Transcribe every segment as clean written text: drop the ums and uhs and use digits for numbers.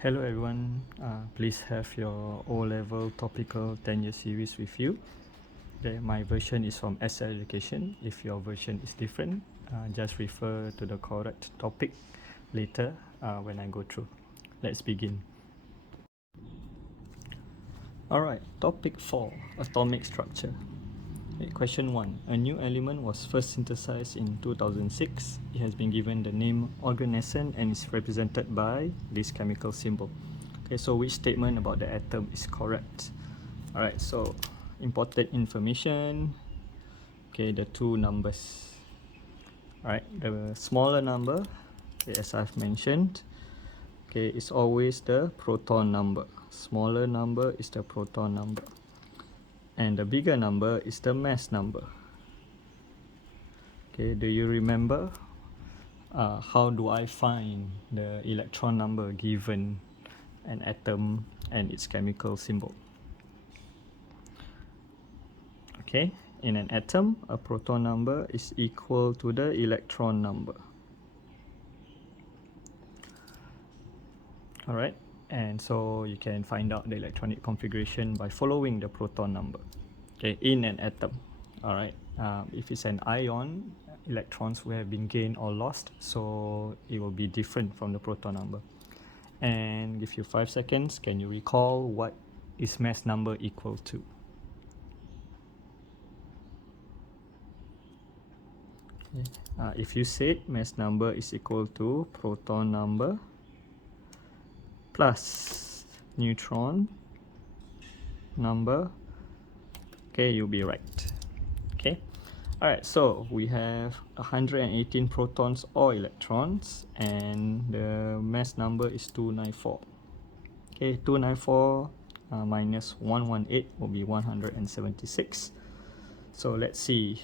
Hello everyone, please have your O-level topical 10-year series with you. My version is from SL Education. If your version is different, just refer to the correct topic later when I go through. Let's begin. Alright, topic 4, atomic structure. Okay, question 1. A new element was first synthesized in 2006. It has been given the name organescent and is represented by this chemical symbol. Okay, so which statement about the atom is correct? Alright, so important information. Okay, the two numbers. Alright, the smaller number, okay, as I've mentioned, okay, is always the proton number. Smaller number is the proton number. And the bigger number is the mass number. Okay, do you remember how do I find the electron number given an atom and its chemical symbol? Okay, in an atom, a proton number is equal to the electron number. Alright, and so you can find out the electronic configuration by following the proton number. Okay, in an atom. Alright, if it's an ion, electrons will have been gained or lost, so it will be different from the proton number. And give you 5 seconds, can you recall what is mass number equal to? Okay. If you said mass number is equal to proton number plus neutron number, okay, you'll be right. Okay. Alright, so we have 118 protons or electrons and the mass number is 294. Okay, 294 minus 118 will be 176. So let's see.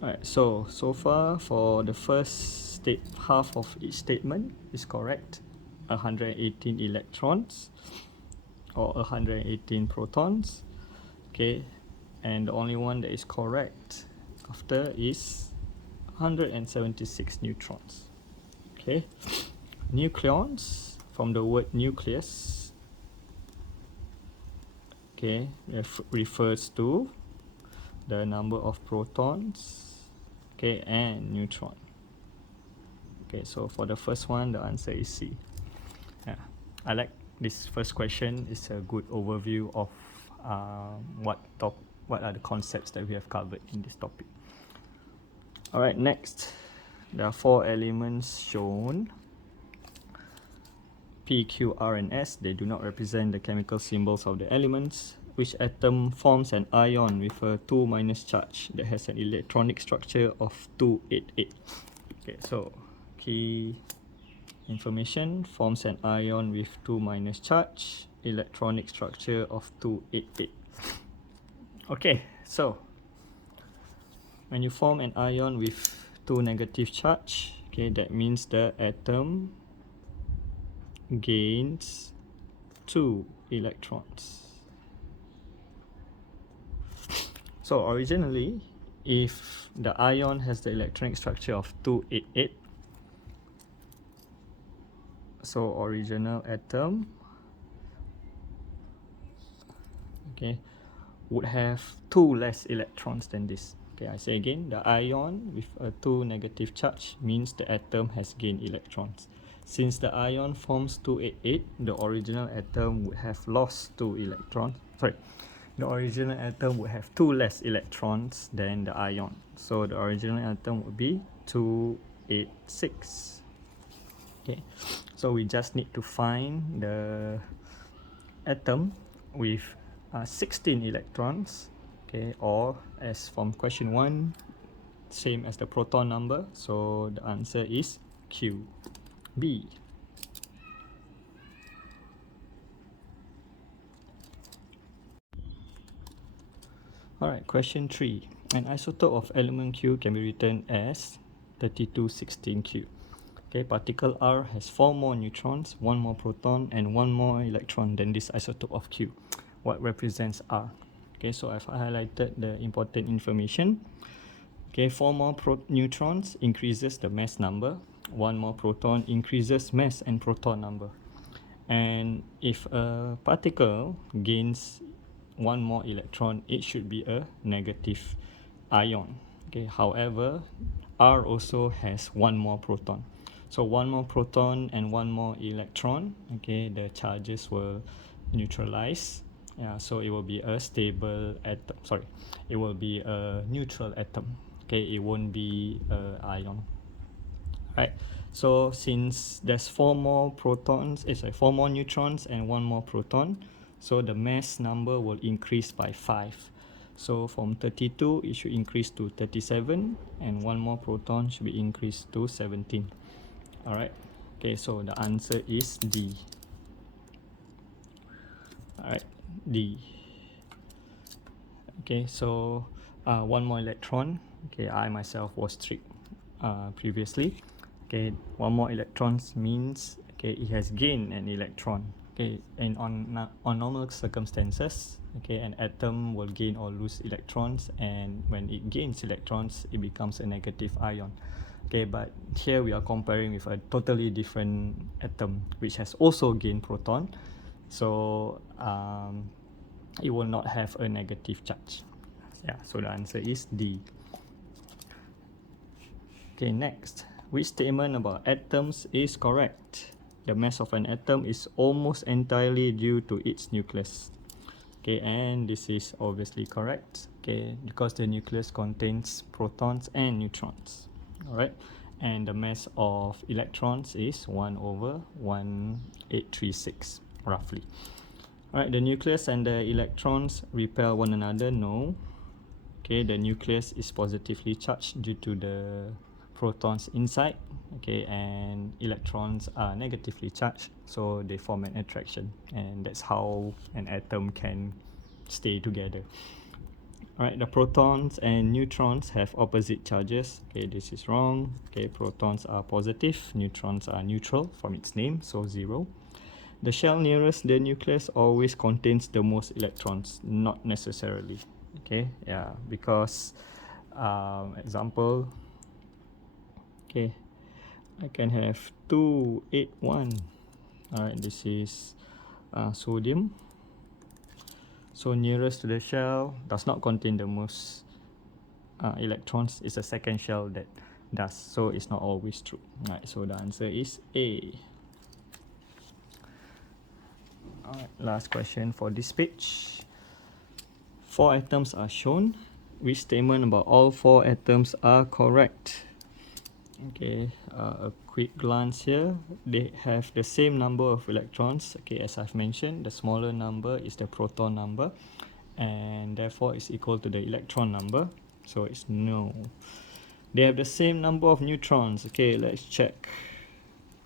Alright, so far for the first half of each statement is correct. 118 electrons or 118 protons. Okay, and the only one that is correct after is 176 neutrons. Okay, nucleons, from the word nucleus, okay, refers to the number of protons, okay, and neutron. Okay, so for the first one, the answer is C. Yeah, I like this first question. It's a good overview of what are the concepts that we have covered in this topic. Alright, next, there are 4 elements shown. P, Q, R, and S. They do not represent the chemical symbols of the elements. Which atom forms an ion with a 2- charge that has an electronic structure of 288? Okay, so key information: forms an ion with 2- charge, electronic structure of 288. Okay, so when you form an ion with 2 negative charge, okay, that means the atom gains 2 electrons. So originally, if the ion has the electronic structure of 288, so original atom, okay, would have 2 less electrons than this. Okay, I say again, the ion with a 2 negative charge means the atom has gained electrons. Since the ion forms 288, the original atom would have lost 2 electrons. Sorry, the original atom would have 2 less electrons than the ion. So the original atom would be 286. Okay, so we just need to find the atom with 16 electrons, okay, or as from question 1, same as the proton number, so the answer is QB. Alright, question 3. An isotope of element Q can be written as 3216Q. Okay, particle R has 4 more neutrons, 1 more proton, and 1 more electron than this isotope of Q. What represents R? Okay, so I've highlighted the important information. Okay, 4 more neutrons increases the mass number. 1 more proton increases mass and proton number. And if a particle gains one more electron, it should be a negative ion. Okay, however, R also has one more proton. So one more proton and one more electron, okay, the charges will neutralize. Yeah, so it will be a stable atom. Sorry, it will be a neutral atom. Okay, it won't be a ion. Right. So since there's four more four more neutrons and one more proton, so the mass number will increase by 5. So from 32, it should increase to 37, and one more proton should be increased to 17. All right. Okay, so the answer is D. All right, D. Okay, so one more electron. Okay, I myself was tricked previously. Okay, one more electrons means okay it has gained an electron. Okay, and on normal circumstances, okay, an atom will gain or lose electrons, and when it gains electrons, it becomes a negative ion. Okay, but here we are comparing with a totally different atom which has also gained proton, so it will not have a negative charge. Yeah, so the answer is D. Okay, next. Which statement about atoms is correct? The mass of an atom is almost entirely due to its nucleus. Okay, and this is obviously correct. Okay, because the nucleus contains protons and neutrons. Alright, and the mass of electrons is 1 over 1836, roughly. Alright, the nucleus and the electrons repel one another. No. Okay, the nucleus is positively charged due to the protons inside, okay, and electrons are negatively charged, so they form an attraction, and that's how an atom can stay together. Alright, the protons and neutrons have opposite charges. Okay, this is wrong. Okay, protons are positive, neutrons are neutral from its name, so 0. The shell nearest the nucleus always contains the most electrons, not necessarily. Okay, yeah, because example, okay, I can have 281. Alright, this is sodium. So nearest to the shell does not contain the most electrons. It's a second shell that does, so it's not always true. Alright, so the answer is A. Alright, last question for this page. 4 atoms are shown. Which statement about all 4 atoms are correct? Okay, a quick glance here. They have the same number of electrons. Okay, as I've mentioned, the smaller number is the proton number, and therefore it's equal to the electron number. So it's no. They have the same number of neutrons. Okay, let's check.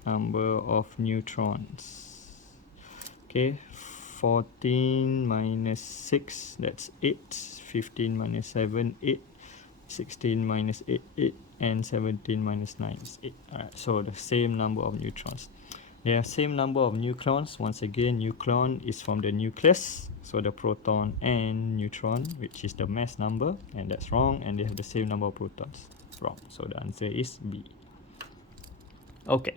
Number of neutrons. Okay, 14 minus 6, that's 8. 15 minus 7, 8. 16 minus 8, 8. And 17 minus 9 is 8. Alright, so the same number of neutrons. They have same number of neutrons. Once again, nucleon is from the nucleus, so the proton and neutron, which is the mass number, and that's wrong. And they have the same number of protons. Wrong. So the answer is B. Okay.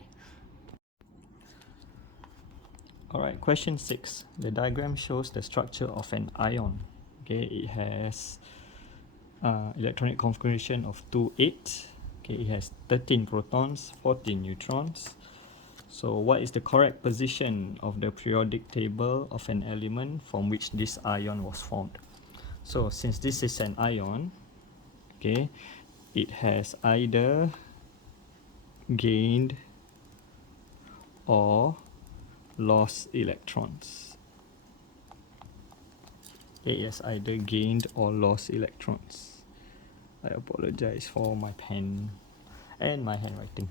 Alright, question 6. The diagram shows the structure of an ion. Okay, it has electronic configuration of 2, 8. Okay, it has 13 protons, 14 neutrons. So what is the correct position of the periodic table of an element from which this ion was formed? So since this is an ion, okay, it has either gained or lost electrons. Okay, it has either gained or lost electrons. I apologize for my pen and my handwriting.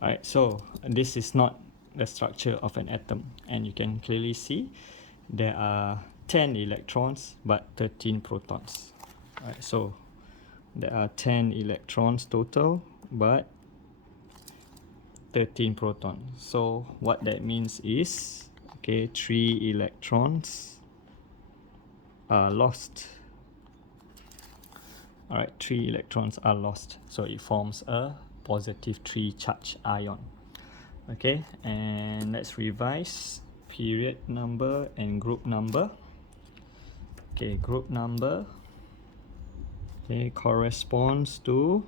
Alright, so this is not the structure of an atom, and you can clearly see there are 10 electrons but 13 protons. Alright, so there are 10 electrons total but 13 protons. So what that means is, okay, 3 electrons are lost. Alright, 3 electrons are lost, so it forms a positive 3 charge ion. Okay, and let's revise period number and group number. Okay, group number, okay, corresponds to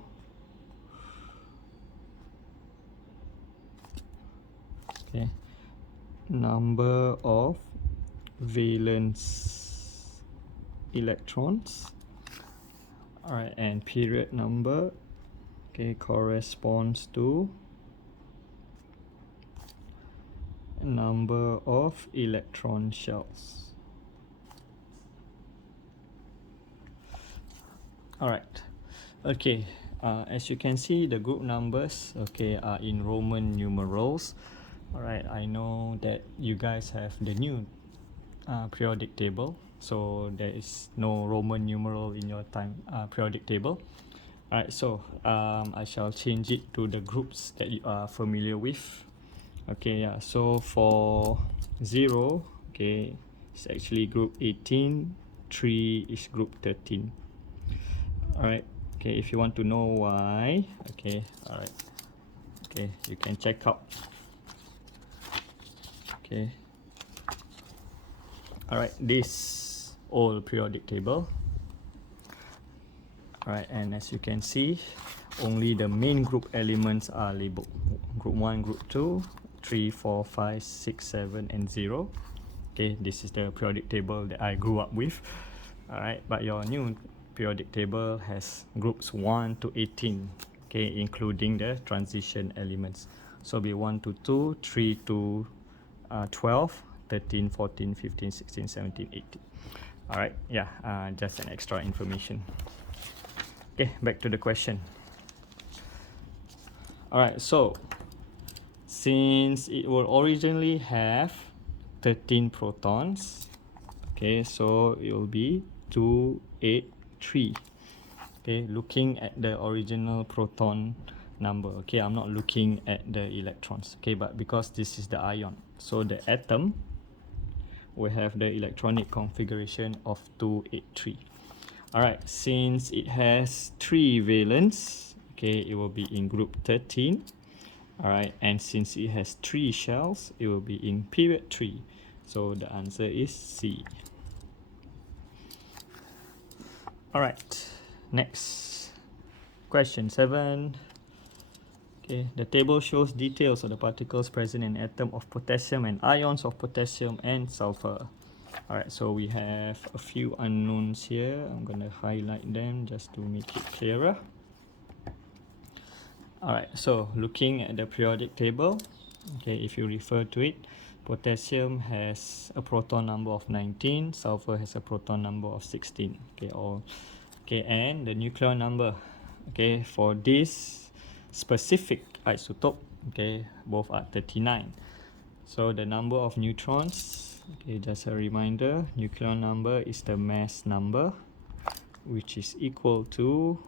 number of valence electrons. Alright, and period number, okay, corresponds to number of electron shells. Alright, okay, as you can see, the group numbers, okay, are in Roman numerals. Alright, I know that you guys have the new periodic table, so there is no Roman numeral in your periodic table. Alright, so I shall change it to the groups that you are familiar with. Okay, yeah, so for 0, okay, it's actually group 18, 3 is group 13. Alright, okay, if you want to know why, okay, alright, okay, you can check out. Okay, alright, this old periodic table. Alright, and as you can see, only the main group elements are labeled. Group 1, group 2, 3, 4, 5, 6, 7, and 0. Okay, this is the periodic table that I grew up with. Alright, but your new periodic table has groups 1 to 18, okay, including the transition elements. So be 1 to 2, 3 to 12, 13, 14, 15, 16, 17, 18. Alright, yeah, just an extra information. Okay, back to the question. Alright, so since it will originally have 13 protons, okay, so it will be 2, 8, 3. Okay, looking at the original proton number. Okay, I'm not looking at the electrons. Okay, but because this is the ion, so the atom will have the electronic configuration of 283. Alright, since it has 3 valence, okay, it will be in group 13. Alright, and since it has 3 shells, it will be in period 3. So the answer is C. Alright, next. Question 7. Okay, the table shows details of the particles present in an atom of potassium and ions of potassium and sulfur. Alright, so we have a few unknowns here. I'm going to highlight them just to make it clearer. Alright, so looking at the periodic table, okay, if you refer to it, potassium has a proton number of 19, sulfur has a proton number of 16. Okay, and the nucleon number, okay, for this specific isotope, okay, both are 39. So the number of neutrons, okay, just a reminder, nucleon number is the mass number, which is equal to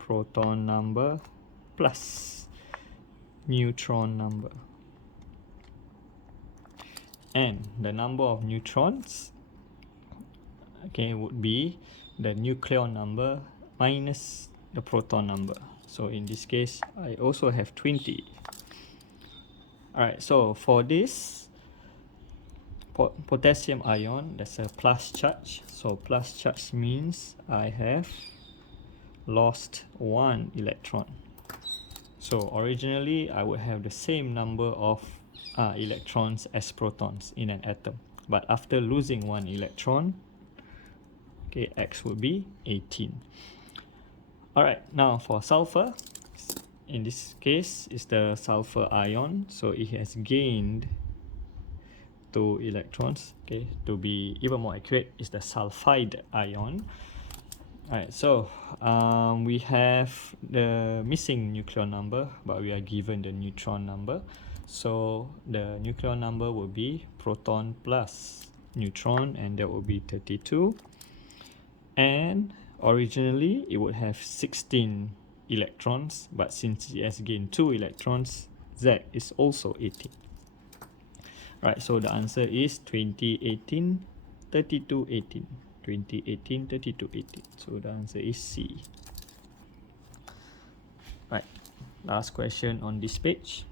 proton number plus neutron number. And the number of neutrons, okay, would be the nucleon number minus the proton number. So in this case, I also have 20. Alright, so for this potassium ion, there's a plus charge. So plus charge means I have lost 1 electron. So originally, I would have the same number of electrons as protons in an atom. But after losing 1 electron, okay, X would be 18. Alright, now for sulfur, in this case, is the sulfur ion. So it has gained 2 electrons. Okay, to be even more accurate, is the sulfide ion. Alright, so we have the missing nucleon number, but we are given the neutron number. So the nucleon number will be proton plus neutron, and that will be 32. And originally it would have 16 electrons, but since it has gained 2 electrons, Z is also 18. Right, so the answer is 2018, 32, 18. 2018, 32, 18. So the answer is C. Right, last question on this page.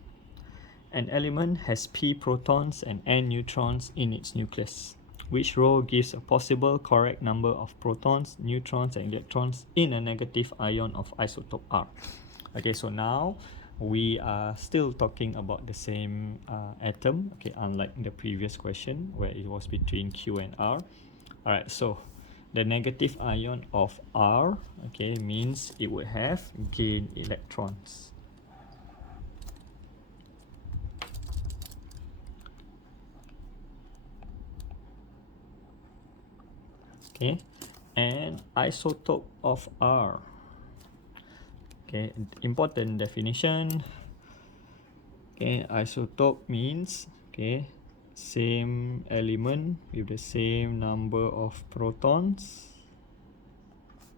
An element has p protons and n neutrons in its nucleus. Which row gives a possible correct number of protons, neutrons, and electrons in a negative ion of isotope R? Okay, so now we are still talking about the same atom, okay, unlike the previous question where it was between Q and R. Alright, so the negative ion of R, okay, means it would have gain electrons. Okay, and isotope of R. Okay, important definition. Okay, isotope means, okay, same element with the same number of protons,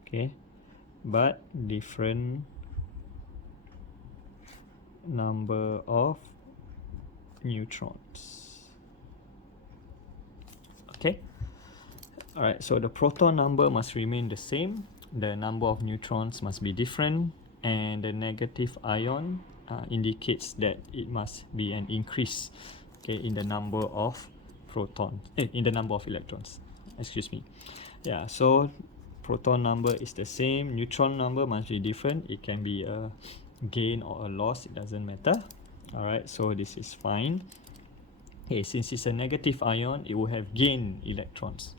okay, but different number of neutrons. Okay, alright, so the proton number must remain the same, the number of neutrons must be different, and the negative ion indicates that it must be an increase, okay, in the number of protons, in the number of electrons, excuse me. Yeah, so proton number is the same, neutron number must be different, it can be a gain or a loss, it doesn't matter. Alright, so this is fine. Okay, since it's a negative ion, it will have gain electrons,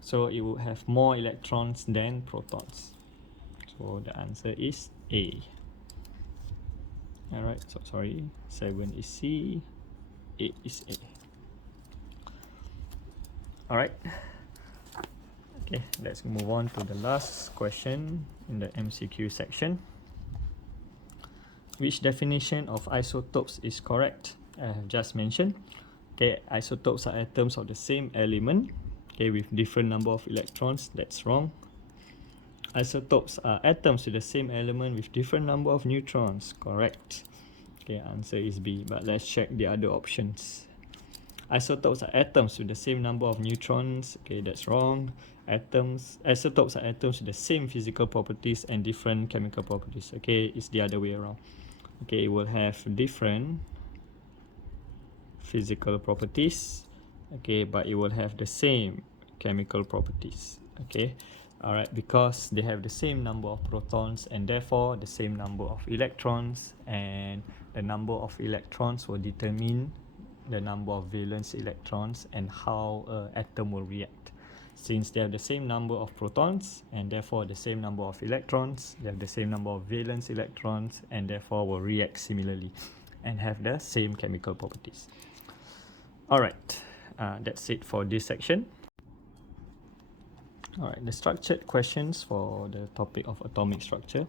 so it will have more electrons than protons. So the answer is A. Alright, so sorry, 7 is C, 8 is A. Alright, okay, let's move on to the last question in the MCQ section. Which definition of isotopes is correct? I have just mentioned. Okay, isotopes are atoms of the same element, okay, with different number of electrons. That's wrong. Isotopes are atoms with the same element with different number of neutrons. Correct. Okay, answer is B. But let's check the other options. Isotopes are atoms with the same number of neutrons. Okay, that's wrong. Isotopes are atoms with the same physical properties and different chemical properties. Okay, it's the other way around. Okay, it will have different physical properties, okay, but it will have the same chemical properties. Okay, alright, because they have the same number of protons and therefore the same number of electrons, and the number of electrons will determine the number of valence electrons and how an atom will react. Since they have the same number of protons and therefore the same number of electrons, they have the same number of valence electrons and therefore will react similarly and have the same chemical properties. Alright, that's it for this section. Alright, the structured questions for the topic of atomic structure.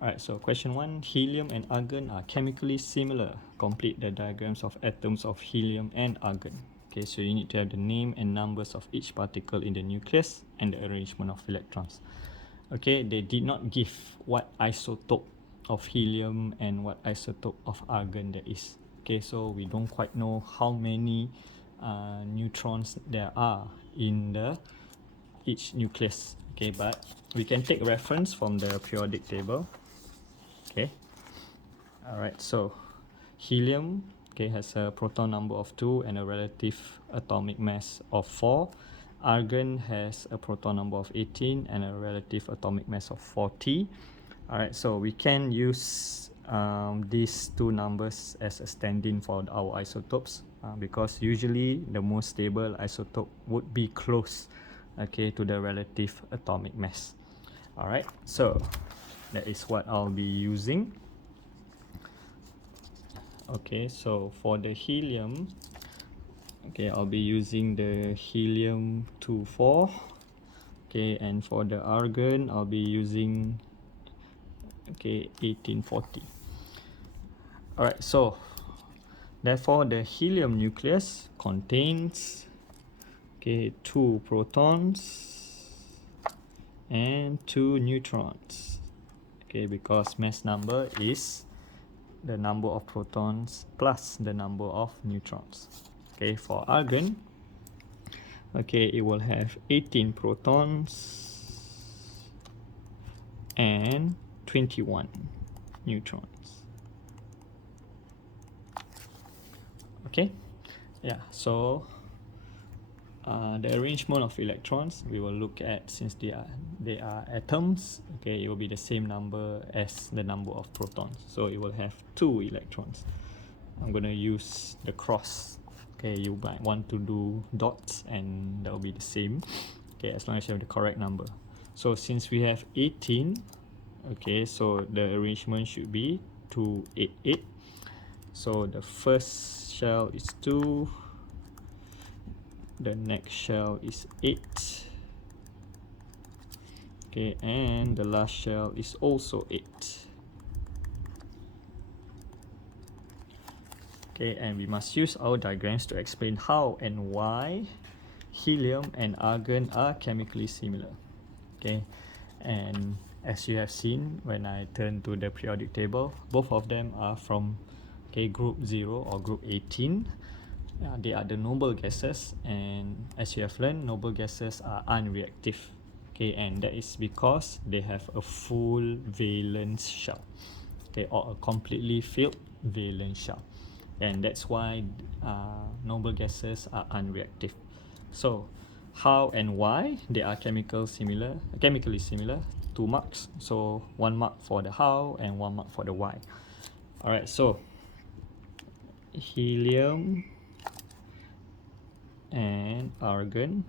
Alright, so question 1, helium and argon are chemically similar. Complete the diagrams of atoms of helium and argon. Okay, so you need to have the name and numbers of each particle in the nucleus and the arrangement of electrons. Okay, they did not give what isotope of helium and what isotope of argon there is. Okay, so we don't quite know how many neutrons there are in each nucleus. Okay, but we can take reference from the periodic table. Okay, alright, so helium, okay, has a proton number of 2 and a relative atomic mass of 4. Argon has a proton number of 18 and a relative atomic mass of 40. Alright, so we can use these two numbers as a stand-in for our isotopes because usually the most stable isotope would be close, okay, to the relative atomic mass. Alright, so that is what I'll be using. Okay, so for the helium, okay, I'll be using the helium-24. Okay, and for the argon, I'll be using, okay, 1840. Alright, so therefore the helium nucleus contains, okay, 2 protons and 2 neutrons. Okay, because mass number is the number of protons plus the number of neutrons. Okay, for argon, okay, it will have 18 protons and 21 neutrons. Okay, yeah, so the arrangement of electrons we will look at, since they are atoms, okay, it will be the same number as the number of protons, so it will have 2 electrons. I'm gonna use the cross. Okay, you might want to do dots and that will be the same, okay, as long as you have the correct number. So since we have 18, okay, so the arrangement should be 2 8 8. So the first shell is 2, the next shell is 8, okay, and the last shell is also 8. Okay, and we must use our diagrams to explain how and why helium and argon are chemically similar. Okay, and as you have seen when I turn to the periodic table, both of them are from, okay, group 0 or group 18. They are the noble gases, and as you have learned, noble gases are unreactive, okay, and that is because they have a full valence shell, okay, or a completely filled valence shell, and that's why noble gases are unreactive. So how and why they are chemically similar, 2 marks. So 1 mark for the how and 1 mark for the why. All right, so helium and argon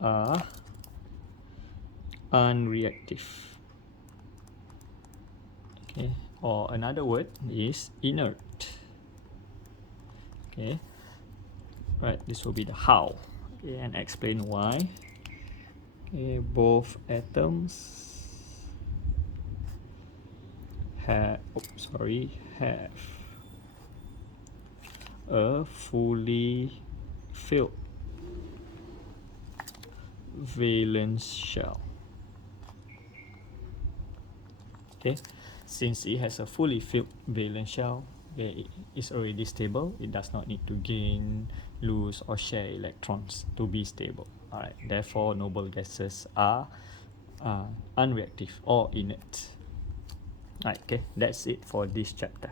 are unreactive, okay, or another word is inert. Okay, right, this will be the how, okay, and explain why. Okay, both atoms have a fully filled valence shell. Okay, since it has a fully filled valence shell, it is already stable. It does not need to gain, lose, or share electrons to be stable. All right, therefore noble gases are unreactive or inert. All right, okay, that's it for this chapter.